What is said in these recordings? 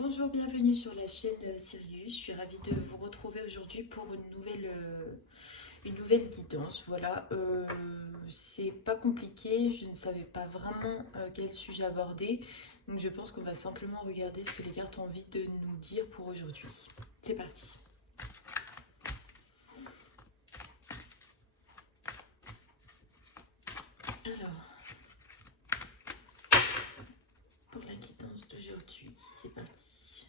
Bonjour, bienvenue sur la chaîne Sirius. Je suis ravie de vous retrouver aujourd'hui pour une nouvelle guidance. Voilà, c'est pas compliqué, je ne savais pas vraiment quel sujet aborder. Donc je pense qu'on va simplement regarder ce que les cartes ont envie de nous dire pour aujourd'hui. C'est parti. Alors, pour la guidance d'aujourd'hui, c'est parti.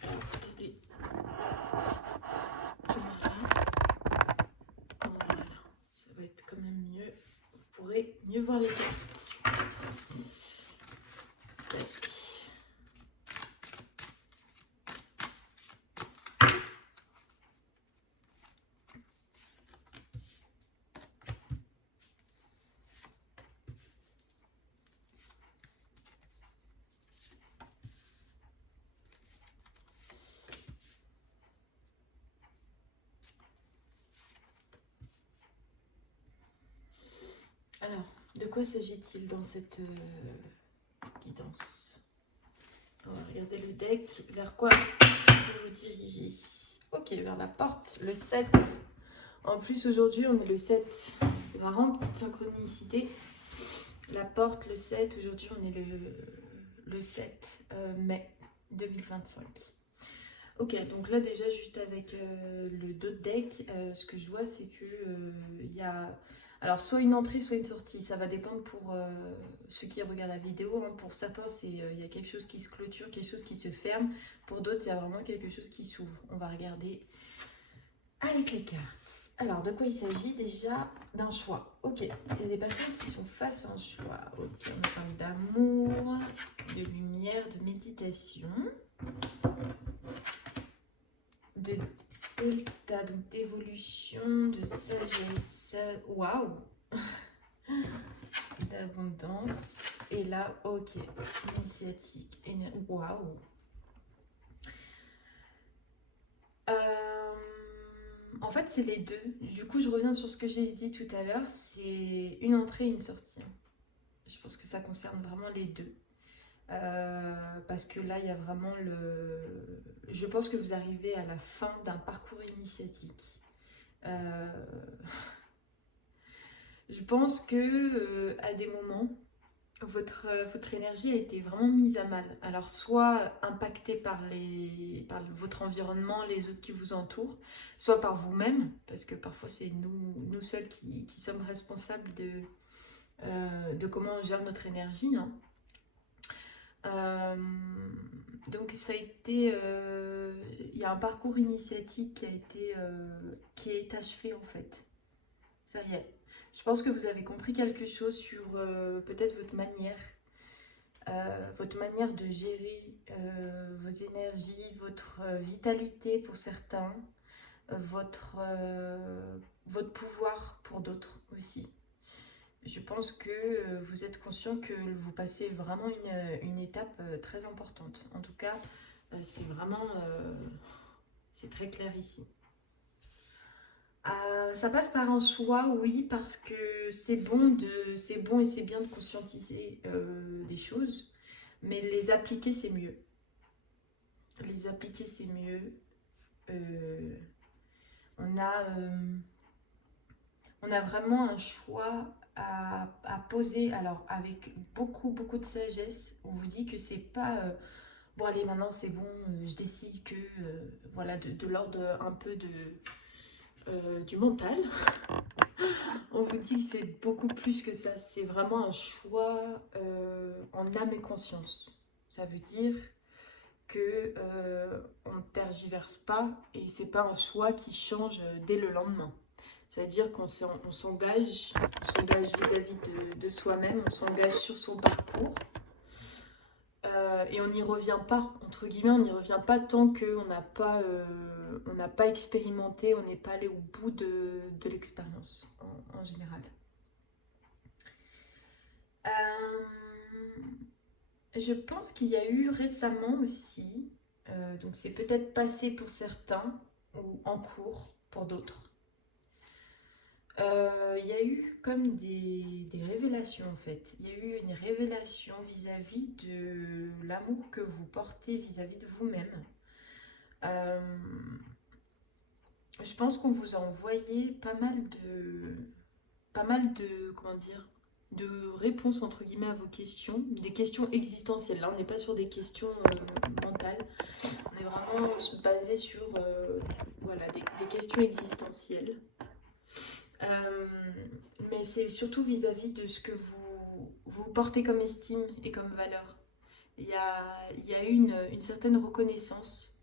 Alors, attendez. Voilà, ça va être quand même mieux. Vous pourrez mieux voir les cartes. Tac. Alors, de quoi s'agit-il dans cette guidance? On va regarder le deck. Vers quoi vous vous dirigez? Ok, vers la porte. Le 7. En plus, aujourd'hui, on est le 7. C'est marrant, petite synchronicité. La porte, le 7. Aujourd'hui, on est le 7 mai 2025. Ok, donc là, déjà, juste avec le dos de deck, ce que je vois, c'est que il y a... Alors, soit une entrée, soit une sortie. Ça va dépendre pour ceux qui regardent la vidéo. Hein. Pour certains, c'est il y a quelque chose qui se clôture, quelque chose qui se ferme. Pour d'autres, il y a vraiment quelque chose qui s'ouvre. On va regarder avec les cartes. Alors, de quoi il s'agit déjà? D'un choix. Ok, il y a des personnes qui sont face à un choix. Ok, on parle d'amour, de lumière, de méditation, de delta, donc d'évolution, de sagesse. Waouh! D'abondance. Et là, ok, initiatique. Waouh! En fait, c'est les deux. Du coup, je reviens sur ce que j'ai dit tout à l'heure. C'est une entrée et une sortie. Je pense que ça concerne vraiment les deux. Parce que là, il y a vraiment le... Je pense que vous arrivez à la fin d'un parcours initiatique. Euh, Je pense que à des moments, votre énergie a été vraiment mise à mal. Alors, soit impactée par votre environnement, les autres qui vous entourent, soit par vous-même, parce que parfois c'est nous seuls qui sommes responsables de comment on gère notre énergie. Hein. Euh, donc ça a été, il y a un parcours initiatique qui est achevé en fait. Ça y est. Je pense que vous avez compris quelque chose sur peut-être votre manière de gérer vos énergies, votre vitalité pour certains, votre pouvoir pour d'autres aussi. Je pense que vous êtes conscient que vous passez vraiment une étape très importante. En tout cas, c'est vraiment, c'est très clair ici. Ça passe par un choix, oui, parce que c'est bon et c'est bien de conscientiser des choses, mais les appliquer c'est mieux. Les appliquer c'est mieux. Euh, on a, euh, on a vraiment un choix à poser, alors avec beaucoup de sagesse. On vous dit que c'est pas bon allez maintenant c'est bon, je décide que voilà de l'ordre un peu du mental. On vous dit que c'est beaucoup plus que ça. C'est vraiment un choix en âme et conscience. Ça veut dire que on ne tergiverse pas et c'est pas un choix qui change dès le lendemain. C'est-à-dire on s'engage vis-à-vis de soi-même, on s'engage sur son parcours et on n'y revient pas, entre guillemets, on n'y revient pas tant qu'on on n'a pas expérimenté, on n'est pas allé au bout de l'expérience en général. Euh, Je pense qu'il y a eu récemment aussi, donc c'est peut-être passé pour certains ou en cours pour d'autres. Il y a eu comme des révélations en fait. Il y a eu une révélation vis-à-vis de l'amour que vous portez vis-à-vis de vous-même. Euh, je pense qu'on vous a envoyé comment dire, de réponses entre guillemets à vos questions, des questions existentielles. Là, on n'est pas sur des questions mentales, on est vraiment basé sur voilà, des questions existentielles. Euh, mais c'est surtout vis-à-vis de ce que vous portez comme estime et comme valeur. Il y a une certaine reconnaissance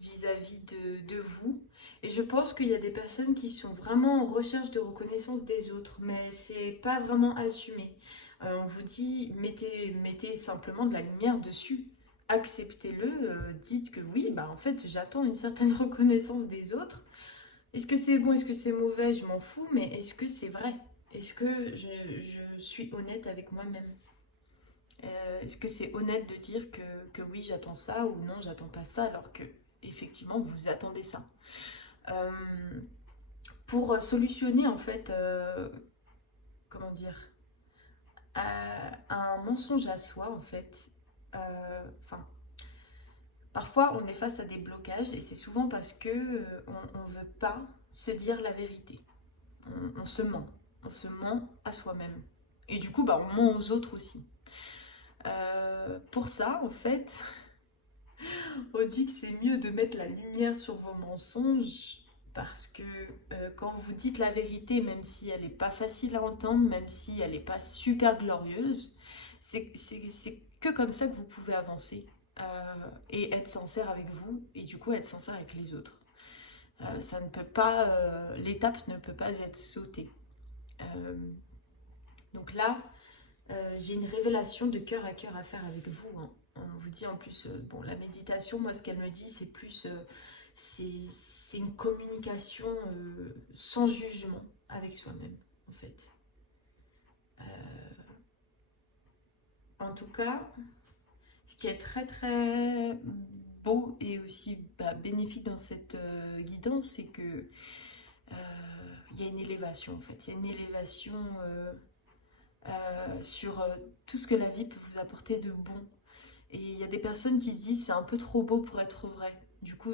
vis-à-vis de vous. Et je pense qu'il y a des personnes qui sont vraiment en recherche de reconnaissance des autres, mais c'est pas vraiment assumé. On vous dit, mettez simplement de la lumière dessus. Acceptez-le, dites que oui, bah en fait j'attends une certaine reconnaissance des autres. Est-ce que c'est bon, est-ce que c'est mauvais, je m'en fous, mais est-ce que c'est vrai? Est-ce que je suis honnête avec moi-même? Est-ce que c'est honnête de dire que oui, j'attends ça ou non, j'attends pas ça, alors que effectivement vous attendez ça? Euh, pour solutionner en fait, comment dire, un mensonge à soi en fait, enfin, parfois on est face à des blocages et c'est souvent parce que on veut pas se dire la vérité. On se ment. On se ment à soi-même. Et du coup, bah, on ment aux autres aussi. Pour ça, en fait, on dit que c'est mieux de mettre la lumière sur vos mensonges parce que quand vous dites la vérité, même si elle n'est pas facile à entendre, même si elle n'est pas super glorieuse, c'est que comme ça que vous pouvez avancer et être sincère avec vous et du coup être sincère avec les autres. Ça ne peut pas, l'étape ne peut pas être sautée. Euh, donc là, j'ai une révélation de cœur à cœur à faire avec vous, hein. On vous dit en plus, bon, la méditation, moi, ce qu'elle me dit, c'est plus, c'est une communication sans jugement avec soi-même, en fait. En tout cas, ce qui est très très beau et aussi bénéfique dans cette guidance, c'est que il y a une élévation, en fait. Il y a une élévation sur tout ce que la vie peut vous apporter de bon. Et il y a des personnes qui se disent c'est un peu trop beau pour être vrai. Du coup,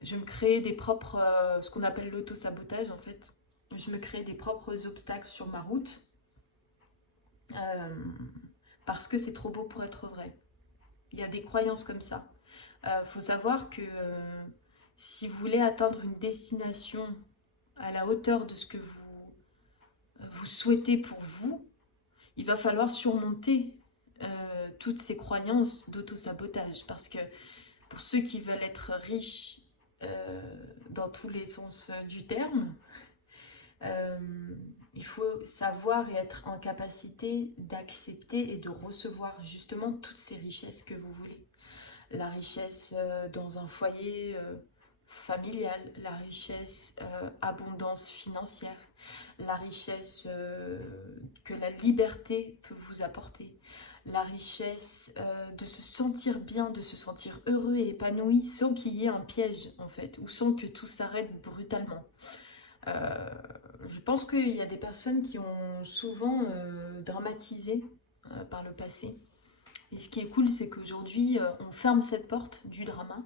je me crée des propres, ce qu'on appelle l'auto-sabotage en fait. Je me crée des propres obstacles sur ma route euh, parce que c'est trop beau pour être vrai. Il y a des croyances comme ça. Faut savoir que si vous voulez atteindre une destination à la hauteur de ce que vous souhaitez pour vous, il va falloir surmonter toutes ces croyances d'auto-sabotage. Parce que pour ceux qui veulent être riches dans tous les sens du terme, euh, il faut savoir et être en capacité d'accepter et de recevoir justement toutes ces richesses que vous voulez. La richesse dans un foyer familial, la richesse abondance financière, la richesse que la liberté peut vous apporter, la richesse de se sentir bien, de se sentir heureux et épanoui sans qu'il y ait un piège en fait, ou sans que tout s'arrête brutalement. Euh, je pense qu'il y a des personnes qui ont souvent dramatisé par le passé. Et ce qui est cool, c'est qu'aujourd'hui, on ferme cette porte du drama,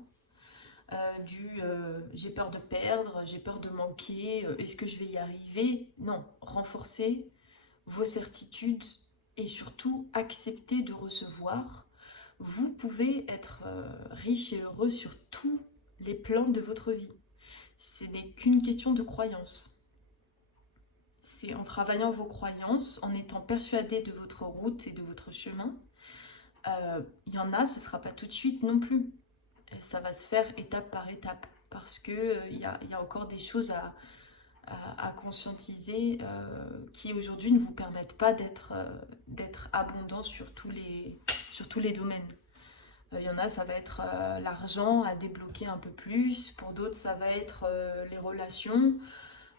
j'ai peur de perdre, j'ai peur de manquer, est-ce que je vais y arriver? Non, renforcer vos certitudes et surtout accepter de recevoir. Vous pouvez être riche et heureux sur tous les plans de votre vie. Ce n'est qu'une question de croyance. C'est en travaillant vos croyances, en étant persuadé de votre route et de votre chemin. Il y en a, ce ne sera pas tout de suite non plus. Ça va se faire étape par étape parce que il y a encore des choses à conscientiser qui aujourd'hui ne vous permettent pas d'être abondant sur tous les domaines. Il y en a, ça va être l'argent à débloquer un peu plus. Pour d'autres, ça va être les relations.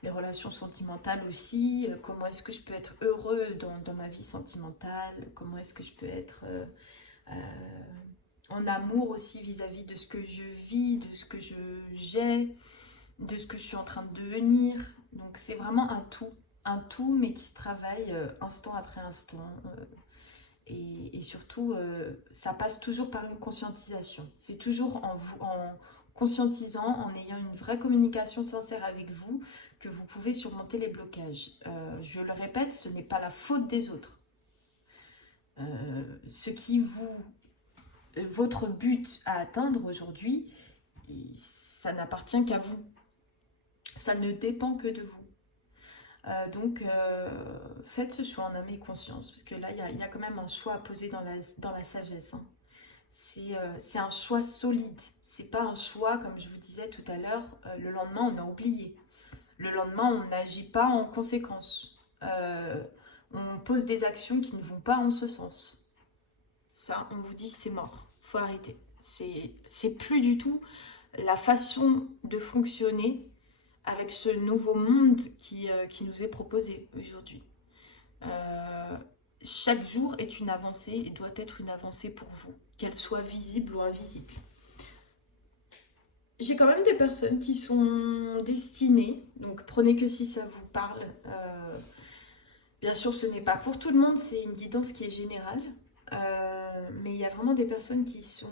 les relations sentimentales aussi. Comment est-ce que je peux être heureux dans ma vie sentimentale? Comment est-ce que je peux être en amour aussi vis-à-vis de ce que je vis, de ce que j'ai, de ce que je suis en train de devenir. Donc c'est vraiment un tout, mais qui se travaille instant après instant. Et surtout, ça passe toujours par une conscientisation. C'est toujours en conscientisant, en ayant une vraie communication sincère avec vous, que vous pouvez surmonter les blocages. Je le répète, ce n'est pas la faute des autres. Ce qui votre but à atteindre aujourd'hui, ça n'appartient qu'à vous. Ça ne dépend que de vous. Donc, faites ce choix en âme et conscience, parce que là, il y a quand même un choix à poser dans la sagesse. Hein. C'est un choix solide. C'est pas un choix, comme je vous disais tout à l'heure, le lendemain, on a oublié. Le lendemain, on n'agit pas en conséquence. On pose des actions qui ne vont pas en ce sens. Ça, on vous dit, c'est mort. Faut arrêter. C'est plus du tout la façon de fonctionner avec ce nouveau monde qui nous est proposé aujourd'hui. Chaque jour est une avancée et doit être une avancée pour vous, qu'elle soit visible ou invisible. J'ai quand même des personnes qui sont destinées, donc prenez que si ça vous parle. Bien sûr, ce n'est pas pour tout le monde, c'est une guidance qui est générale. Mais il y a vraiment des personnes qui ont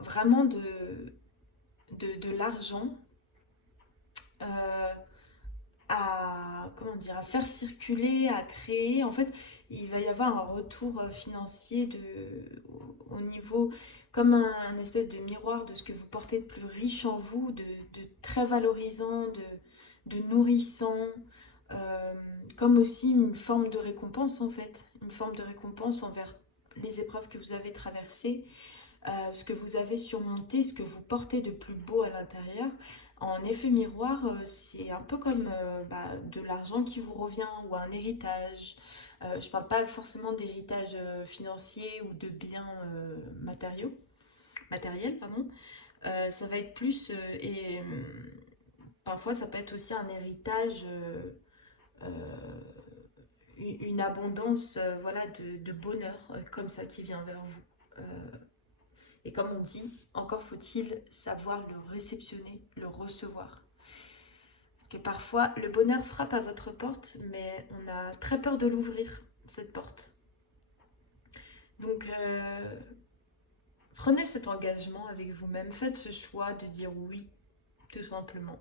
vraiment de l'argent à faire circuler, à créer. En fait, il va y avoir un retour financier au niveau, comme un espèce de miroir de ce que vous portez de plus riche en vous, de très valorisant, de nourrissant, comme aussi une forme de récompense en fait, une forme de récompense envers les épreuves que vous avez traversées, ce que vous avez surmonté, ce que vous portez de plus beau à l'intérieur. En effet miroir, c'est un peu comme de l'argent qui vous revient ou un héritage. Je ne parle pas forcément d'héritage financier ou de biens matériels, pardon. Ça va être plus, parfois ça peut être aussi un héritage, une abondance voilà, de bonheur comme ça qui vient vers vous. Et comme on dit, encore faut-il savoir le réceptionner, le recevoir. Parce que parfois, le bonheur frappe à votre porte, mais on a très peur de l'ouvrir, cette porte. Donc, prenez cet engagement avec vous-même. Faites ce choix de dire oui, tout simplement.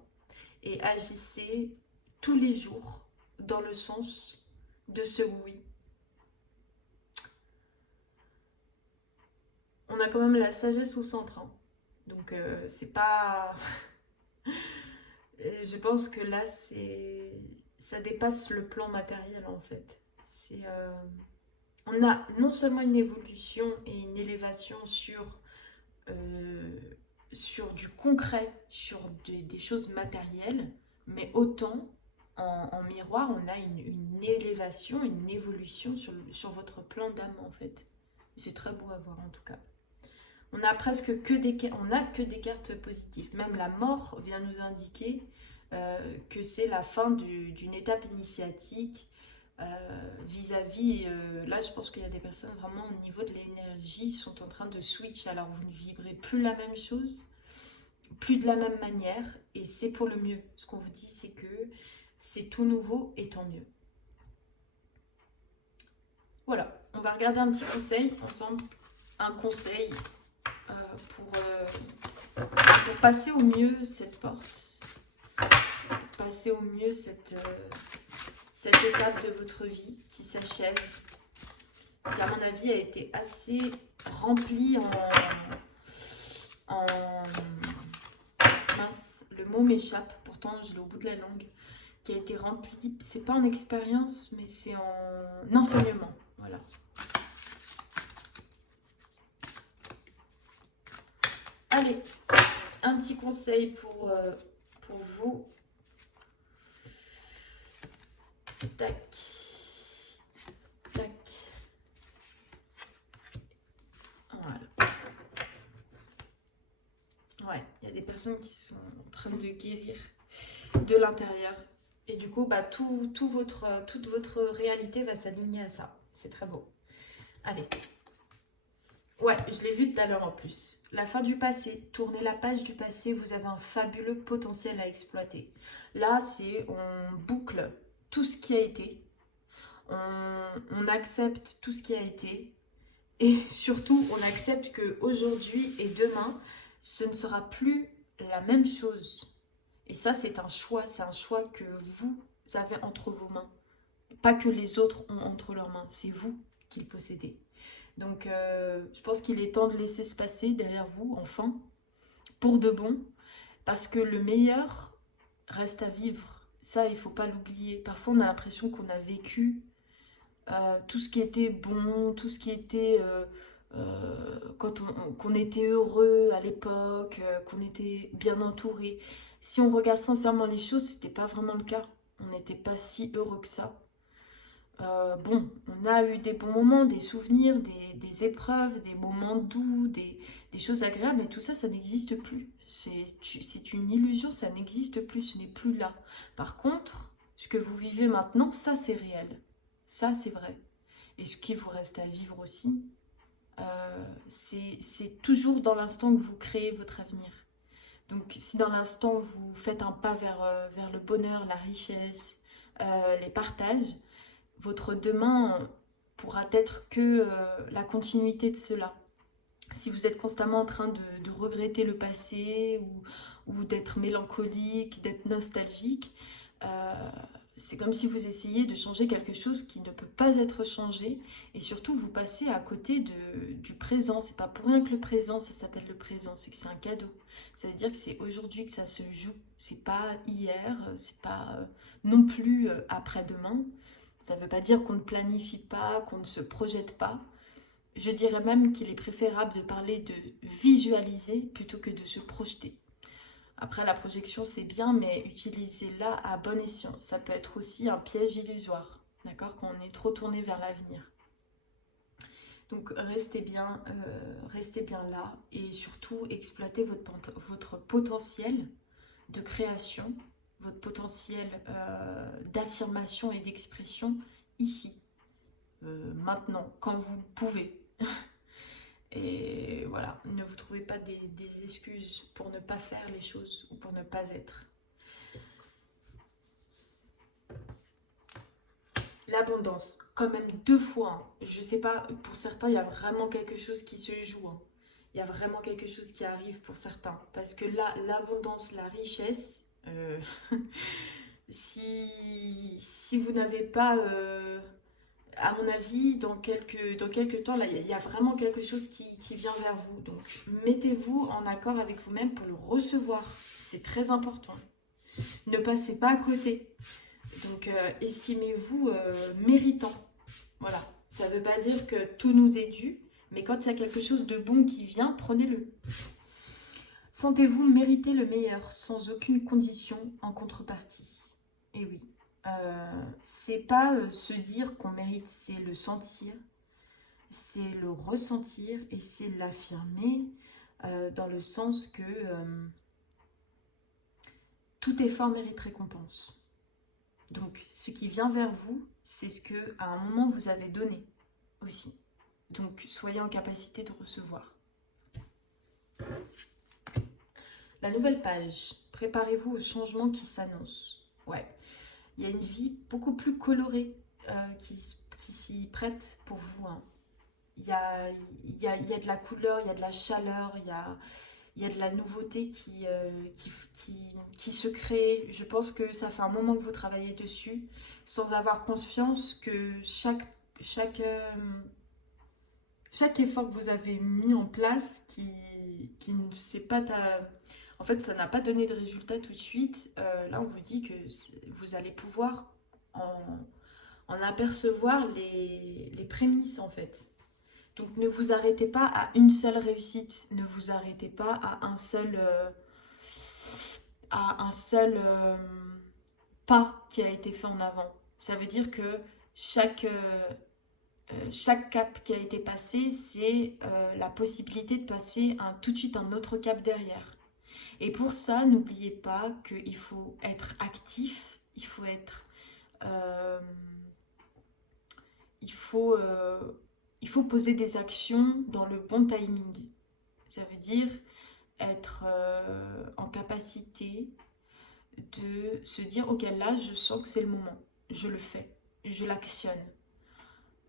Et agissez tous les jours dans le sens de ce oui. On a quand même la sagesse au centre. Hein. Donc, c'est pas... Je pense que là, ça dépasse le plan matériel en fait. On a non seulement une évolution et une élévation sur du concret, sur des choses matérielles, mais autant en miroir, on a une élévation, une évolution sur votre plan d'âme en fait. C'est très beau à voir en tout cas. On a presque que des cartes positives. Même la mort vient nous indiquer que c'est la fin d'une étape initiatique vis-à-vis. Là, je pense qu'il y a des personnes vraiment au niveau de l'énergie sont en train de switch. Alors, vous ne vibrez plus la même chose, plus de la même manière, et c'est pour le mieux. Ce qu'on vous dit, c'est que c'est tout nouveau et tant mieux. Voilà, on va regarder un petit conseil ensemble. Un conseil pour passer au mieux cette porte, pour passer au mieux cette étape de votre vie qui s'achève, qui à mon avis a été assez remplie mince, le mot m'échappe, pourtant je l'ai au bout de la langue, qui a été remplie, c'est pas en expérience, mais c'est en enseignement, voilà. Allez, un petit conseil pour vous. Tac. Tac. Voilà. Ouais, il y a des personnes qui sont en train de guérir de l'intérieur. Et du coup, bah, toute votre réalité va s'aligner à ça. C'est très beau. Allez. Ouais, je l'ai vu tout à l'heure en plus. La fin du passé. Tournez la page du passé. Vous avez un fabuleux potentiel à exploiter. Là, c'est on boucle tout ce qui a été. On accepte tout ce qui a été. Et surtout, on accepte qu'aujourd'hui et demain, ce ne sera plus la même chose. Et ça, c'est un choix que vous avez entre vos mains. Pas que les autres ont entre leurs mains, c'est vous qui le possédez. Donc, je pense qu'il est temps de laisser se passer derrière vous, enfin, pour de bon, parce que le meilleur reste à vivre. Ça, il ne faut pas l'oublier. Parfois, on a l'impression qu'on a vécu tout ce qui était bon, tout ce qui était qu'on était heureux à l'époque, qu'on était bien entouré. Si on regarde sincèrement les choses, c'était pas vraiment le cas. On n'était pas si heureux que ça. Bon, on a eu des bons moments, des souvenirs, des épreuves, des moments doux, des choses agréables, mais tout ça, ça n'existe plus. C'est une illusion, ça n'existe plus, ce n'est plus là. Par contre, ce que vous vivez maintenant, ça c'est réel. Ça c'est vrai. Et ce qui vous reste à vivre aussi, c'est toujours dans l'instant que vous créez votre avenir. Donc si dans l'instant vous faites un pas vers le bonheur, la richesse, les partages, votre demain pourra être que la continuité de cela. Si vous êtes constamment en train de regretter le passé ou d'être mélancolique, d'être nostalgique, euh, c'est comme si vous essayiez de changer quelque chose qui ne peut pas être changé et surtout vous passez à côté du présent. C'est pas pour rien que le présent, ça s'appelle le présent, c'est que c'est un cadeau. Ça veut dire que c'est aujourd'hui que ça se joue. C'est pas hier, c'est pas non plus après-demain. Ça ne veut pas dire qu'on ne planifie pas, qu'on ne se projette pas. Je dirais même qu'il est préférable de parler de visualiser plutôt que de se projeter. Après, la projection, c'est bien, mais utilisez-la à bon escient. Ça peut être aussi un piège illusoire, d'accord, quand on est trop tourné vers l'avenir. Donc, restez bien là et surtout exploitez votre potentiel de création, votre potentiel d'affirmation et d'expression ici, maintenant, quand vous pouvez. Et voilà, ne vous trouvez pas des excuses pour ne pas faire les choses ou pour ne pas être. L'abondance, quand même 2 fois. Hein. Je sais pas, pour certains, il y a vraiment quelque chose qui se joue. Hein. Il y a vraiment quelque chose qui arrive pour certains. Parce que là, l'abondance, la richesse, si vous n'avez pas, à mon avis, dans quelques temps, là, il y a vraiment quelque chose qui vient vers vous. Donc, mettez-vous en accord avec vous-même pour le recevoir. C'est très important. Ne passez pas à côté. Donc, estimez-vous méritant. Voilà. Ça ne veut pas dire que tout nous est dû, mais quand il y a quelque chose de bon qui vient, prenez-le. Sentez-vous mériter le meilleur sans aucune condition en contrepartie. Et oui. C'est pas se dire qu'on mérite, c'est le sentir, c'est le ressentir et c'est l'affirmer dans le sens que tout effort mérite récompense. Donc, ce qui vient vers vous, c'est ce que à un moment vous avez donné aussi. Donc, soyez en capacité de recevoir. La nouvelle page. Préparez-vous au changement qui s'annonce. Ouais. Il y a une vie beaucoup plus colorée qui s'y prête pour vous. Hein. Il y a de la couleur, il y a de la chaleur, il y a de la nouveauté qui se crée. Je pense que ça fait un moment que vous travaillez dessus, sans avoir conscience que chaque effort que vous avez mis en place, qui ne s'est pas... En fait, ça n'a pas donné de résultat tout de suite. Là, on vous dit que vous allez pouvoir en apercevoir les prémices, en fait. Donc ne vous arrêtez pas à une seule réussite, ne vous arrêtez pas à un seul pas qui a été fait en avant. Ça veut dire que chaque cap qui a été passé, c'est la possibilité de passer tout de suite un autre cap derrière. Et pour ça, n'oubliez pas qu'il faut être actif, il faut, il faut poser des actions dans le bon timing. Ça veut dire être en capacité de se dire, ok, là, je sens que c'est le moment. Je le fais, je l'actionne.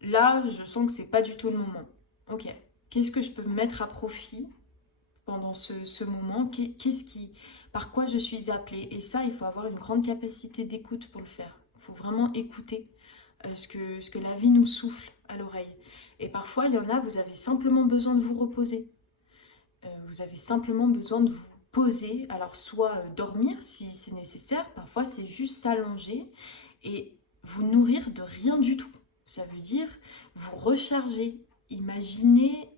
Là, je sens que c'est pas du tout le moment. Ok, qu'est-ce que je peux mettre à profit pendant ce moment? Par quoi je suis appelée? Et ça, il faut avoir une grande capacité d'écoute pour le faire. Il faut vraiment écouter ce que la vie nous souffle à l'oreille. Et parfois, il y en a, vous avez simplement besoin de vous reposer. Vous avez simplement besoin de vous poser. Alors, soit dormir si c'est nécessaire, parfois c'est juste s'allonger et vous nourrir de rien du tout. Ça veut dire vous recharger. Imaginez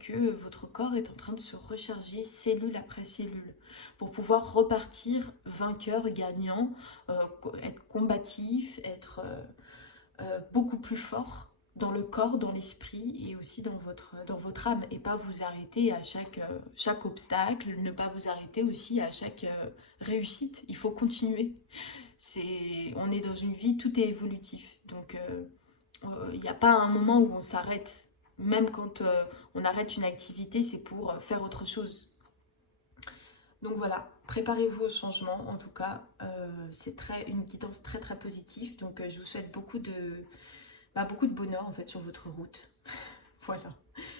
que votre corps est en train de se recharger cellule après cellule pour pouvoir repartir vainqueur, gagnant, être combatif, être beaucoup plus fort dans le corps, dans l'esprit et aussi dans votre âme et pas vous arrêter à chaque obstacle, ne pas vous arrêter aussi à chaque réussite. Il faut continuer. On est dans une vie, tout est évolutif. Donc il n'y a pas un moment où on s'arrête. Même quand on arrête une activité, c'est pour faire autre chose. Donc voilà, préparez-vous au changement. En tout cas, c'est une guidance très très positive. Donc je vous souhaite beaucoup de bonheur en fait sur votre route. Voilà.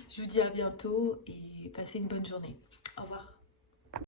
Je vous dis à bientôt et passez une bonne journée. Au revoir.